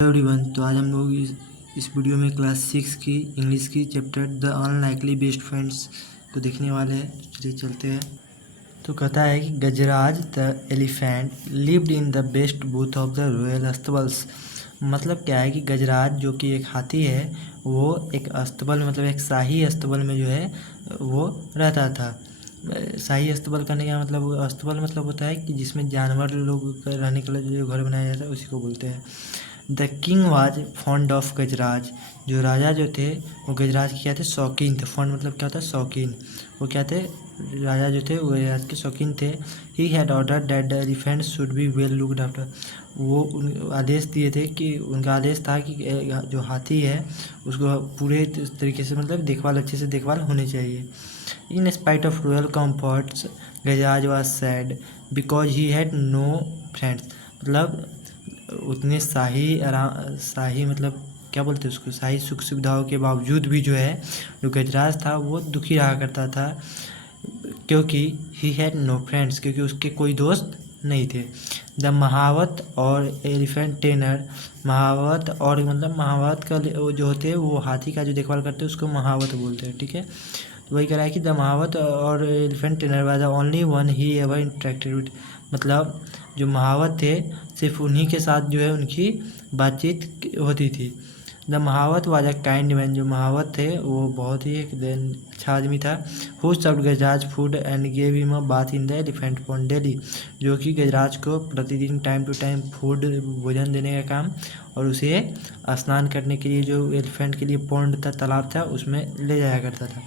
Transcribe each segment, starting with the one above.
Hello everyone. तो आज हम लोग इस वीडियो में क्लास 6 की इंग्लिश की chapter the unlikely best friends को देखने वाले हैं। चलिए चलते हैं। तो कहता है कि Gajraj the elephant lived in the best booth of the royal अस्तबल्स। मतलब क्या है कि गजराज जो कि एक हाथी है वो एक अस्तबल मतलब एक शाही अस्तबल में जो है वो रहता था। शाही अस्तबल करने का मतलब अस्तबल मतलब होता है कि जिसमें जानवर लोग रहने के लिए जो घर बनाया जाता है उसी को बोलते हैं। The king was fond of Gajraj. जो राजा जो थे वो गजराज के क्या थे, शौकीन थे। फॉन्ड मतलब क्या होता है, शौकीन। वो क्या थे, राजा जो थे वो गजराज के शौकीन थे। He had order that the elephant should be well looked after. वो आदेश दिए थे कि उनका आदेश था कि जो हाथी है उसको पूरे तरीके से मतलब देखभाल अच्छे से देखभाल होनी चाहिए। In spite of royal comforts Gajraj was sad because he had no friends. मतलब उतने शाही मतलब क्या बोलते हैं उसको, शाही सुख सुविधाओं के बावजूद भी जो है जो गजराज था वो दुखी रहा करता था, क्योंकि ही हैड नो फ्रेंड्स, क्योंकि उसके कोई दोस्त नहीं थे। द महावत और एलिफेंट ट्रेनर। महावत और मतलब महावत का वो जो होते हैं वो हाथी का जो देखभाल करते हैं उसको महावत बोलते हैं, ठीक है। तो वही कह रहा है कि द महावत और elephant trainer was the only one he ever interacted with. मतलब जो महावत थे सिर्फ उन्हीं के साथ जो है उनकी बातचीत होती थी। The mahout was a kind man. जो महावत थे वो बहुत ही एक अच्छा आदमी था। Who served Gajraj food and gave him a bath in the elephant pond daily. जो कि गजराज को प्रतिदिन टाइम टू टाइम फूड भोजन देने का काम और उसे स्नान करने के लिए जो एलिफेंट के लिए पॉन्ड था, तालाब था, उसमें ले जाया करता था।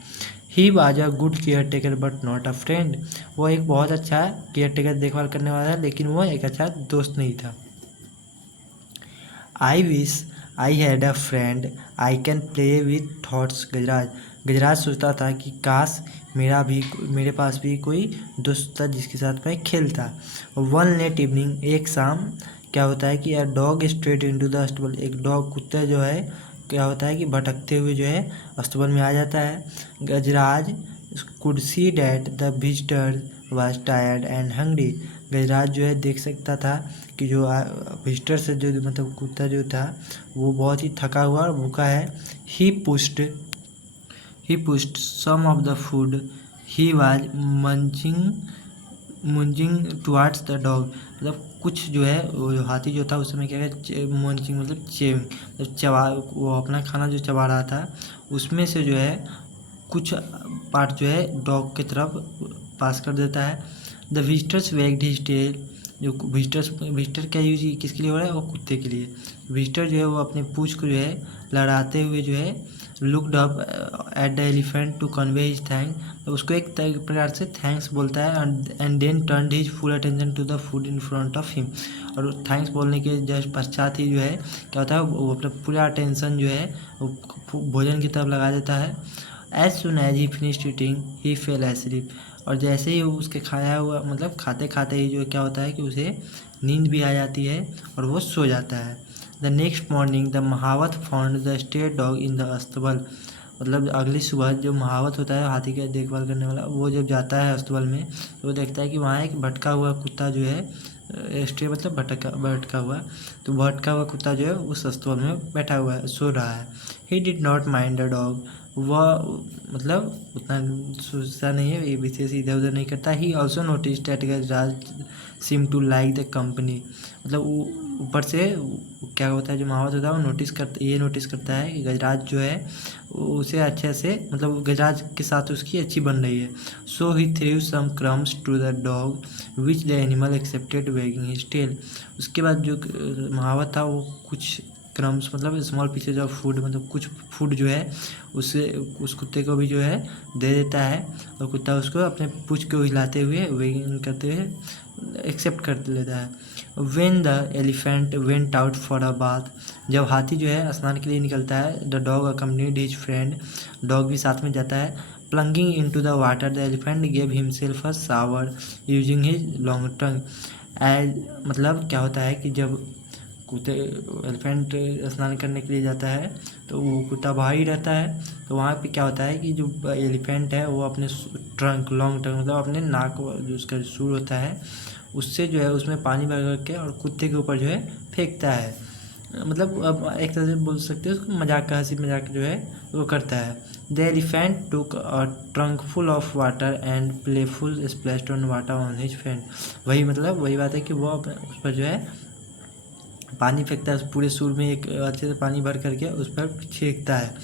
He was a good care taker but not a friend. वो एक बहुत अच्छा केयर टेकर देखभाल करने वाला था लेकिन वो एक अच्छा दोस्त नहीं था। I wish I had a friend I can play with thoughts Gajraj. Gajraj सोचता था कि काश मेरे पास भी कोई दोस्त था जिसके साथ मैं खेलता। वन लेट इवनिंग, एक शाम क्या होता है कि a dog straight into the अस्तबल। एक डॉग कुत्ता जो है क्या होता है कि भटकते हुए जो है अस्तबल में आ जाता है। Gajraj could see that the visitor was tired and hungry. Gajraj जो है देख सकता था कि जो विजिटर से जो मतलब कुत्ता जो था वो बहुत ही थका हुआ और भूखा है। He pushed some of the food he was munching towards the dog. मतलब कुछ जो है वो हाथी जो था उस समय क्या है, मंचिंग मतलब चेविंग मतलब चबा, वो अपना खाना जो चबा रहा था उसमें से जो है कुछ पार्ट जो है डॉग की तरफ पास कर देता है। The visitors wagged his tail. जो विजिटर क्या यूज किसके लिए हो रहा है, वो कुत्ते के लिए। विजिटर जो है वो अपने पूंछ को जो है लड़ाते हुए जो है looked up at the elephant to convey his thank. तो उसको एक प्रकार से थैंक्स बोलता है and then turned his full attention to the food in front of him. और थैंक्स बोलने के जस्ट पश्चात ही जो है क्या होता है वो अपना पूरा अटेंशन जो है वो भोजन की तरफ लगा देता है। As soon as he finished eating he fell asleep. और जैसे ही उसके खाया हुआ मतलब खाते खाते ही जो क्या होता है कि उसे नींद भी आ जाती है और वो सो जाता है। The next morning the mahout found the stray dog in the astabal. मतलब अगली सुबह जो महावत होता है हाथी का देखभाल करने वाला, वो जब जाता है अस्तबल में तो वो देखता है कि वहाँ एक भटका हुआ कुत्ता जो है स्टे मतलब भटका हुआ, तो भटका हुआ कुत्ता जो है उस अस्तबल में बैठा हुआ है, सो रहा है। He did not mind the dog. वह मतलब उतना सोचता नहीं है, ये विशेष इधर उधर नहीं करता। He also notice that Gajraj seem to like the company. मतलब ऊपर से क्या होता है जो महावत होता है वो नोटिस करता है कि गजराज जो है उसे अच्छे से मतलब गजराज के साथ उसकी अच्छी बन रही है। So he threw some crumbs to the dog which the animal accepted wagging his tail. उसके बाद जो महावत था वो कुछ क्रम्स मतलब स्मॉल पीसेज ऑफ फूड मतलब कुछ फूड जो है उससे उस कुत्ते को भी जो है दे देता है और कुत्ता उसको अपने पूंछ को हिलाते हुए वेगिंग करते हुए एक्सेप्ट कर लेता है। When the elephant went out for a bath. जब हाथी जो है स्नान के लिए निकलता है the dog accompanied his friend. डॉग भी साथ में जाता है। Plunging into the water the elephant gave himself a shower using his long tongue. As मतलब क्या होता है कि जब कुत्ते एलिफेंट स्नान करने के लिए जाता है तो वो कुत्ता बाहर ही रहता है, तो वहाँ पे क्या होता है कि जो एलिफेंट है वो अपने ट्रंक लॉन्ग ट्रंक मतलब अपने नाक जो उसका सूर होता है उससे जो है उसमें पानी भर के और कुत्ते के ऊपर जो है फेंकता है। मतलब अब एक तरह से बोल सकते हैं उसको, मजाक का, हंसी मजाक जो है वो करता है। The elephant took a trunk full of water and playful splashed on water on his friend. वही मतलब वही बात है कि वो उस पर जो है पानी फेंकता है, उस पूरे सूर में एक अच्छे से पानी भर करके उस पर छींकता है।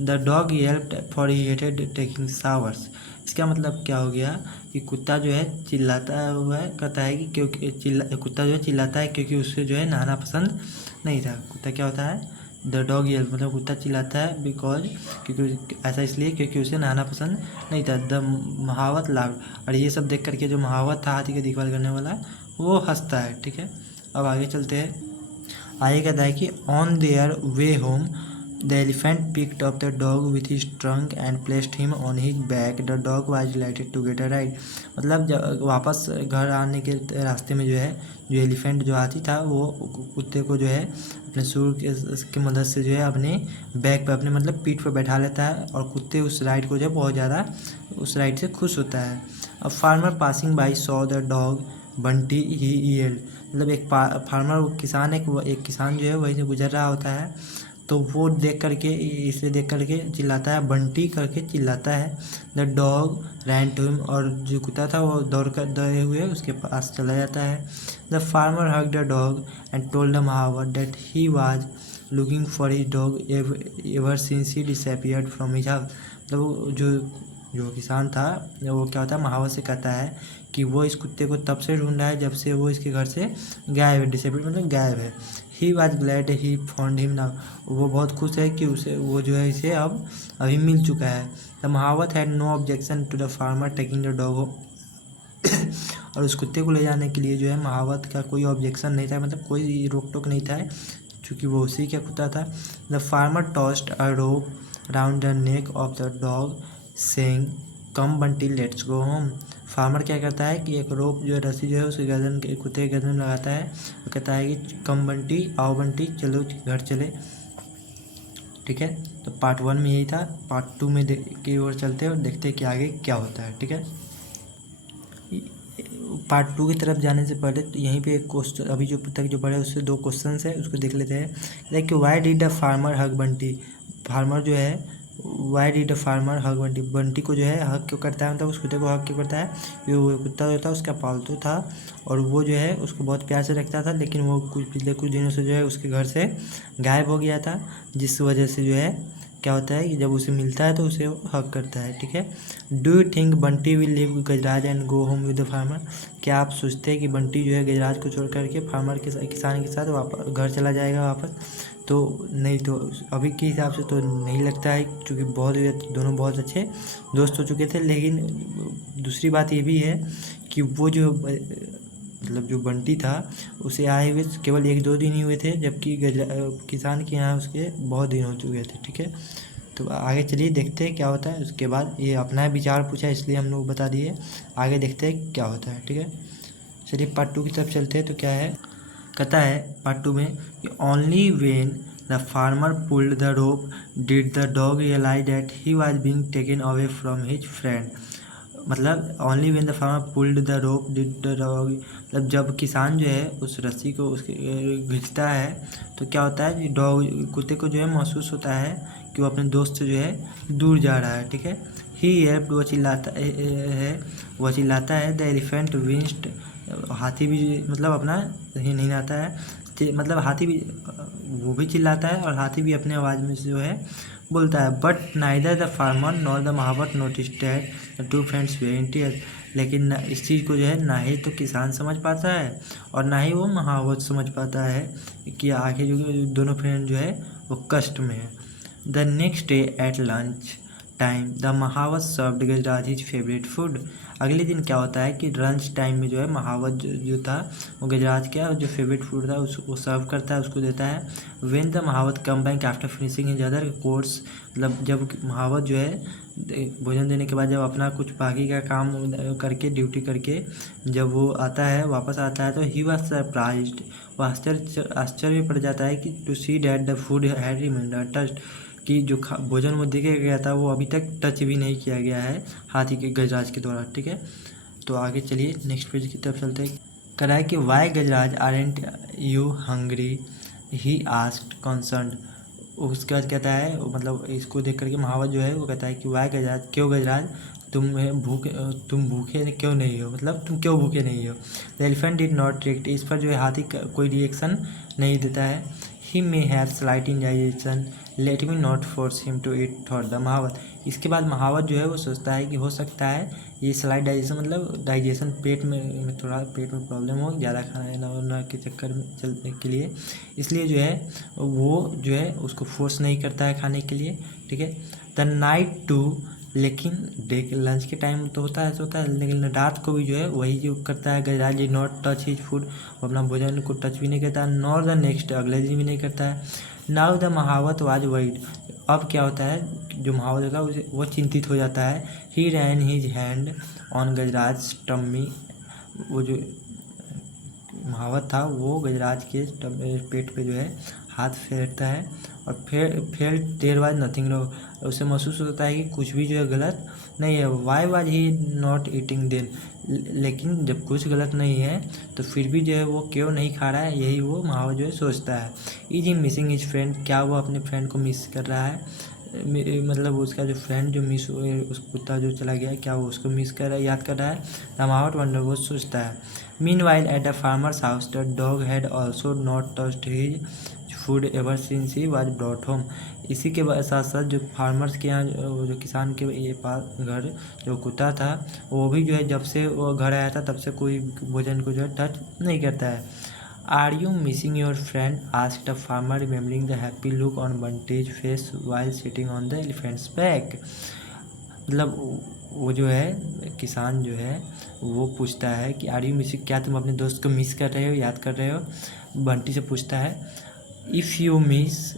The dog yelped for he hated taking showers. इसका मतलब क्या हो गया कि कुत्ता जो है चिल्लाता हुआ है, कहता है कि क्योंकि कुत्ता जो है चिल्लाता है क्योंकि उसे जो है नहाना पसंद नहीं था। कुत्ता क्या होता है, द डॉग येल्प मतलब कुत्ता चिल्लाता है बिकॉज, क्योंकि ऐसा इसलिए क्योंकि उसे नहाना पसंद नहीं था। द महावत लाभ, और ये सब देख करके जो महावत था हाथी की देखभाल करने वाला, वो हंसता है। ठीक है, अब आगे चलते हैं। आगे कहता है कि on their way home the elephant picked up the dog with his trunk and placed him on his back. The dog was delighted to get a ride. मतलब जब वापस घर आने के रास्ते में जो है, जो एलिफेंट जो हाथी था वो कुत्ते को जो है अपने सूर के मदद से जो है अपने बैक पे, अपने मतलब पीठ पर बैठा लेता है, और कुत्ते उस राइड को जो है बहुत ज़्यादा उस राइड से खुश होता है। A farmer passing by saw the dog Bunty he yelled. मतलब एक फार्मर किसान, एक किसान जो है वहीं से गुजर रहा होता है, तो वो देख करके, इसे देख करके चिल्लाता है, बंटी करके चिल्लाता है। The dog ran to him, और जो कुत्ता था वो दौड़े हुए उसके पास चला जाता है। The farmer hug the dog and told the Mahawar that he was looking for his dog ever since he disappeared from his house. मतलब वो जो किसान था वो क्या होता है, महावत से कहता है कि वो इस कुत्ते को तब से ढूंढ रहा है जब से वो इसके घर से गायब है, डिसेबल्ड मतलब गायब है। He was glad he found him now. वो बहुत खुश है कि उसे वो जो है इसे अब अभी मिल चुका है। The mahout had no objection to the farmer taking the dog home. और उस कुत्ते को ले जाने के लिए जो है महावत का कोई ऑब्जेक्शन नहीं था, मतलब कोई रोक टोक नहीं था, क्योंकि वो उसी का कुत्ता था। The farmer tossed a rope round the neck of the dog saying come Bunty let's go home. Farmer क्या करता है कि एक रोप जो है, रस्सी जो है उसके गर्दन के, कुत्ते के गर्दन में लगाता है, और कहता है कि कम बंटी आओ बंटी चलो घर चले। ठीक है, तो पार्ट 1 में यही था। पार्ट 2 में की ओर चलते हैं और देखते हैं कि आगे क्या होता है। ठीक है, पार्ट 2 की तरफ जाने से पहले तो यहीं पे एक क्वेश्चन, अभी जो तक जो पढ़े उससे 2 क्वेश्चन है, उसको देख लेते हैं। Like why did the farmer hug Bunty. Farmer जो है, वाई डिड द फार्मर हग बंटी, बंटी को जो है हग क्यों करता है, मतलब उस कुत्ते को हग क्यों करता है। वो कुत्ता जो था उसका पालतू था, और वो जो है उसको बहुत प्यार से रखता था, लेकिन वो पिछले कुछ दिनों से जो है उसके घर से गायब हो गया था, जिस वजह से जो है क्या होता है कि जब उसे मिलता है तो उसे हक करता है। ठीक है, do you think Bunty will leave Gajraj and go home with the farmer. क्या आप सोचते हैं कि बंटी जो है गजराज को छोड़ करके फार्मर के साथ, किसान के साथ वापस घर चला जाएगा वापस। तो नहीं, तो अभी के हिसाब से तो नहीं लगता है, क्योंकि दोनों बहुत अच्छे दोस्त हो चुके थे। लेकिन दूसरी बात ये भी है कि वो जो मतलब जो बंटी था उसे आए हुए केवल 1-2 दिन ही हुए थे, जबकि किसान के यहाँ उसके बहुत दिन हो चुके थे। ठीक है, तो आगे चलिए देखते हैं क्या होता है। उसके बाद ये अपना विचार पूछा इसलिए हम लोग बता दिए, आगे देखते हैं क्या होता है। ठीक है, चलिए पार्ट 2 की तरफ चलते हैं। तो क्या है, कहता है पार्ट 2 में कि only when the farmer pulled the rope did the dog realise that he was being taken away from his friend. मतलब only when the farmer pulled the rope did the dog, मतलब जब किसान जो है उस रस्सी को उसके खींचता है तो क्या होता है कि डॉग, कुत्ते को जो है महसूस होता है कि वो अपने दोस्त से जो है दूर जा रहा है। ठीक है, ही हेल्प्ड, वो चिल्लाता है। द एलिफेंट विंस्ड, हाथी भी मतलब अपना ही नहीं आता है, मतलब हाथी भी, वो भी चिल्लाता है और हाथी भी अपने आवाज़ में जो है बोलता है। But neither the farmer nor the mahout notice that the two friends were in tears. लेकिन इस चीज़ को जो है ना ही तो किसान समझ पाता है और ना ही वो महावत समझ पाता है कि आखिर जो दोनों फ्रेंड जो है वो कष्ट में है। The next day at lunch time the mahout served Gajraj his favourite food. अगले दिन क्या होता है कि लंच टाइम में जो है महावत जो था वो गजराज का जो फेवरेट फूड था उसको सर्व करता है, उसको देता है। When the mahout come back after finishing his other chores, मतलब जब महावत जो है भोजन देने के बाद जब अपना कुछ बाकी का काम करके, ड्यूटी करके जब वो आता है, वापस आता है, तो ही वॉज सरप्राइज्ड, वो आश्चर्य पड़ जाता है कि to see that the food had remained untouched, कि जो भोजन वो देके गया था वो अभी तक टच भी नहीं किया गया है हाथी के गजराज के द्वारा। ठीक है, तो आगे चलिए नेक्स्ट पेज की तरफ चलते हैं। कह रहा है कि why Gajraj aren't you hungry, he asked concerned. उसके बाद कहता है, मतलब इसको देख करके महावत जो है वो कहता है कि वाई गजराज, क्यों गजराज, तुम भूखे क्यों नहीं हो, मतलब तुम क्यों भूखे नहीं हो। The elephant did not react. इस पर जो है हाथी कोई रिएक्शन नहीं देता है। He may have slight indigestion, let me not force him to eat, thought the mahout. इसके बाद महावत जो है वो सोचता है कि हो सकता है ये स्लाइट डाइजेशन, मतलब डाइजेशन पेट में थोड़ा पेट में प्रॉब्लम हो, ज़्यादा खाना वाना के चक्कर में चलने के लिए, इसलिए जो है वो जो है उसको फोर्स नहीं करता है खाने के लिए। ठीक है। द नाइट टू, लेकिन ब्रेक लंच के टाइम तो होता है, लेकिन रात को भी जो है वही जो करता है Gajraj, did not touch his food, वो अपना भोजन को टच भी नहीं करता है, नॉर द नेक्स्ट, अगले दिन भी नहीं करता है। Now the mahout was worried. अब क्या होता है, जो महावत होता है उसे वो चिंतित हो जाता है। He ran his hand on Gajraj tummy. वो जो महावत था वो गजराज के पेट पे जो है हाथ फेरता है और felt there was nothing wrong. उसे महसूस होता है कि कुछ भी जो है गलत नहीं है। Why was he not eating then, लेकिन जब कुछ गलत नहीं है तो फिर भी जो है वो क्यों नहीं खा रहा है, यही वो महावत जो है सोचता है। Is he missing his friend, क्या वो अपने फ्रेंड को मिस कर रहा है, मतलब उसका जो फ्रेंड जो मिस उस कुत्ता जो चला गया, क्या वो उसको मिस कर रहा है, याद कर रहा है। द महावत वंडर, वो सोचता है। Mean while at the farmers house the dog had also not touched his food ever since he was brought home. इसी के साथ साथ जो फार्मर्स के यहाँ जो किसान के ये पास घर जो कुत्ता था वो भी जो है जब से वो घर आया था तब से कोई भोजन को जो है टच नहीं करता है। Are you missing your friend, asked the farmer remembering the happy look on Bunty's face while sitting on the elephant's back. मतलब वो जो है किसान जो है वो पूछता है कि आर यू मिसिंग, क्या तुम अपने दोस्त को मिस कर रहे हो, याद कर रहे हो। बंटी से पूछता है, if you miss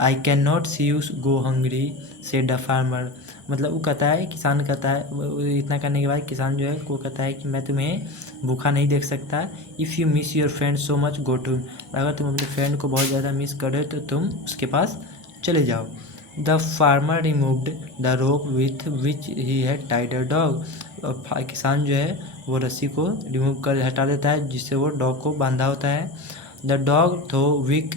I can not see you go hungry, said the farmer. मतलब वो कहता है, किसान कहता है, वो इतना करने के बाद किसान जो है वो कहता है कि मैं तुम्हें भूखा नहीं देख सकता। If you miss your friend so much go to, अगर तुम अपने फ्रेंड को बहुत ज़्यादा मिस कर रहे हो तो तुम उसके पास चले जाओ। The farmer removed the rope with which he had Tide a dog. किसान जो है वो रस्सी को रिमूव कर हटा देता है जिससे वो डॉग को बांधा होता है। द डॉग थो वीक,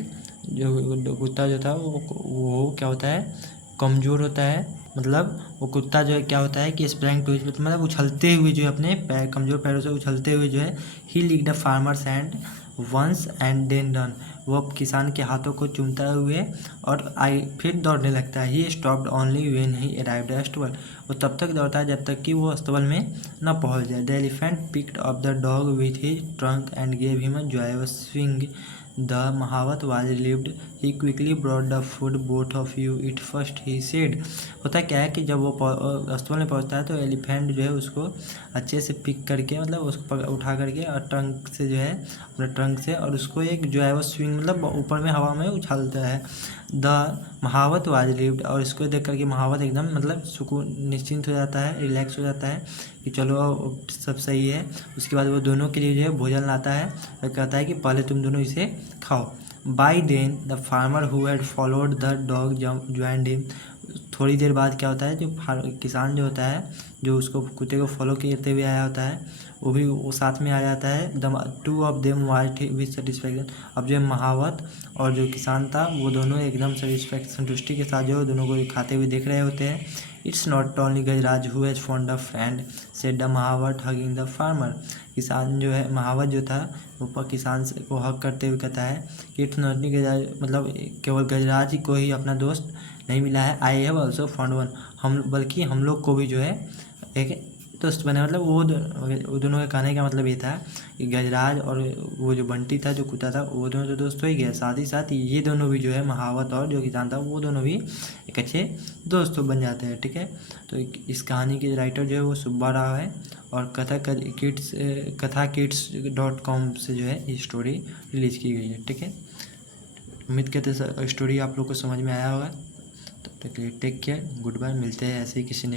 जो कुत्ता जो था वो क्या होता है, कमज़ोर होता है। मतलब वो कुत्ता जो है क्या होता है कि स्प्रिंग टू, मतलब उछलते हुए जो है अपने पैर, कमज़ोर पैरों से उछलते हुए जो है he lick the farmer's hand once and then run. वो अब किसान के हाथों को चूमता हुए और फिर दौड़ने लगता है। He stopped only when he arrived अस्तबल। वो तब तक दौड़ता है जब तक कि वो अस्तबल में न पहुंच जाए। The elephant picked up the dog with his trunk and gave him a joyous swing. The mahout was relieved, he quickly brought the food, both of you eat first, he said. होता क्या है कि जब वो अस्तबल में पहुंचता है तो एलिफेंट जो है उसको अच्छे से पिक करके, मतलब उसको उठा करके और ट्रंक से जो है अपने ट्रंक से, और उसको एक जो है वो स्विंग, मतलब ऊपर में हवा में उछालता है। द महावत वाज रिलीव्ड, और इसको देख करके महावत एकदम मतलब सुकून, निश्चिंत हो जाता है, रिलैक्स हो जाता है कि चलो अब सब सही है। उसके बाद वो दोनों के लिए जो है भोजन लाता है और कहता है कि पहले तुम दोनों इसे खाओ। By then the farmer who had followed the dog joined him. थोड़ी देर बाद क्या होता है, जो किसान जो होता है जो उसको कुत्ते को फॉलो करते हुए आया होता है वो साथ में आ जाता है। The two of them was with satisfaction. अब जो महावत और जो किसान था वो दोनों एकदम संतुष्टि के साथ जो दोनों को खाते हुए देख रहे होते हैं। It's not only Gajraj who has found a friend, said the mahout hugging the farmer. किसान जो है, महावत जो था वो किसान को हक करते हुए कहता है कि इट्स नॉट ओनली गजराज, मतलब केवल गजराज ही को ही अपना दोस्त नहीं मिला है, I have also found one, हम बल्कि हम लोग को भी जो है एक दोस्त बने। मतलब वो दोनों के कहने का मतलब ये था कि गजराज और वो जो बंटी था जो कुत्ता था वो दोनों तो दोस्त हो ही गया, साथ ही साथ ये दोनों भी जो है महावत और जो किसान था वो दोनों भी एक अच्छे दोस्त बन जाते हैं। ठीक है। तो इस कहानी के राइटर जो है वो सुब्बा राव है और कथा किड्स.com से जो है ये स्टोरी रिलीज की गई है। ठीक है। उम्मीद करते स्टोरी आप लोग को समझ में आया होगा। तब तक के लिए टेक केयर, गुड बाय। मिलते हैं ऐसे ही किसी ने